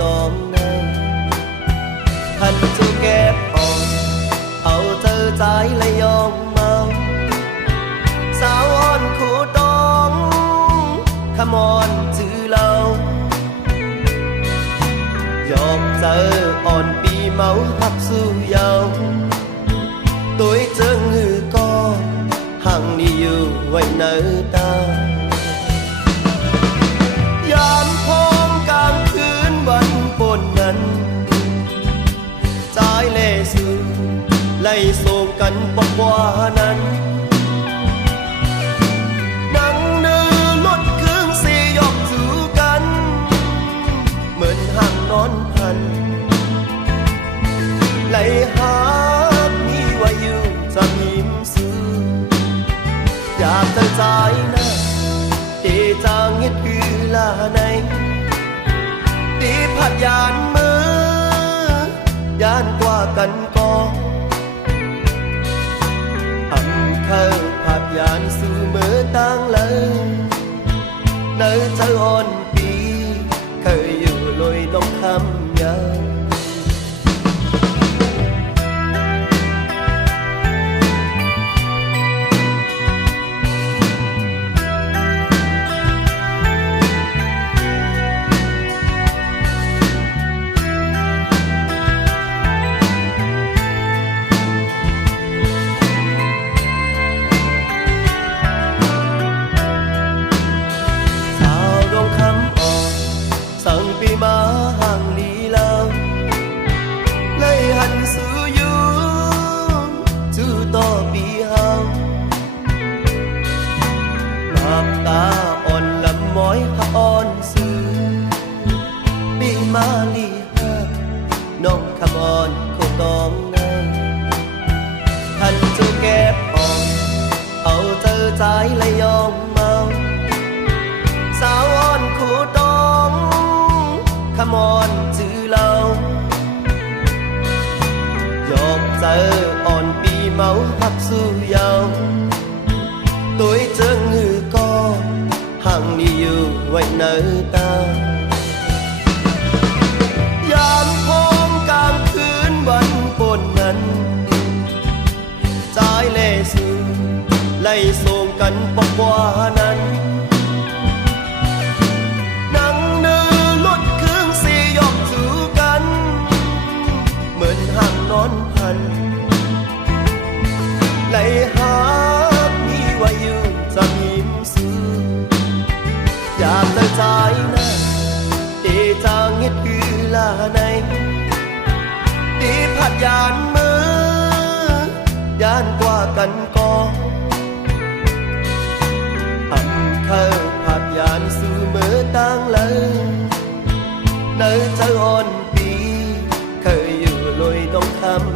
đón nay thành chu kép hòn hậu thơ trái lấy ông mau sao on khu đón come on chữ lâu dọc giờ on pi máu hấp su dầu tôi chớ ngư co hàng yêu vậy nỡ taยามพ้องกลางคืนวันฝนนั้นสายเล่สื่อไล่ส่งกันบอกว่านั้นนังเนื้อลดเครื่องสียกสู่กันเหมือนห่างนอนพันไล่หามีไว้อยู่จะหิมซื้ออยากเธอใจนะเดจางเงียดคือลาในตีผัดยานมือยานกว่ากันก็ทำเข้าผัดยานสู่มือตั้งเลยเนื้อเธออ่อนปีเคยอยู่ลอยน้องคำยามาห่างลีลาวเลยหันสู่ยูจูต่อปีเฮาหลับตาอ่อนลำม้อยหักอ่อนสื่อปีมาลีหักน้องคำอ่อนคงต้องในทันจูแก็บอ่อนเอาเจอใจเลยยอมเมาสาวอ่อนคู่ต้องcome on จื้อเรายกเจออ่อนปีเมาหักสู้ยาวตัวเจอมือก็ห่างนี่อยู่ไว้เนื้อตายามพ้องกลางคืนวันฝนนั้นใจเล่สื่อไล่ส่งกันบอกว่านั้นนอนพันไหลหามีไว้อยู่จะหิมซื้ออยากเธอใจนะเดจางเงียดคือลาในตีผัดยานมือยานกว่ากันก็ทำเข้าผัดยานสู่มือตั้งเลยเนื้อเธออ่อนปีเคยอยู่ลอยต้องคำ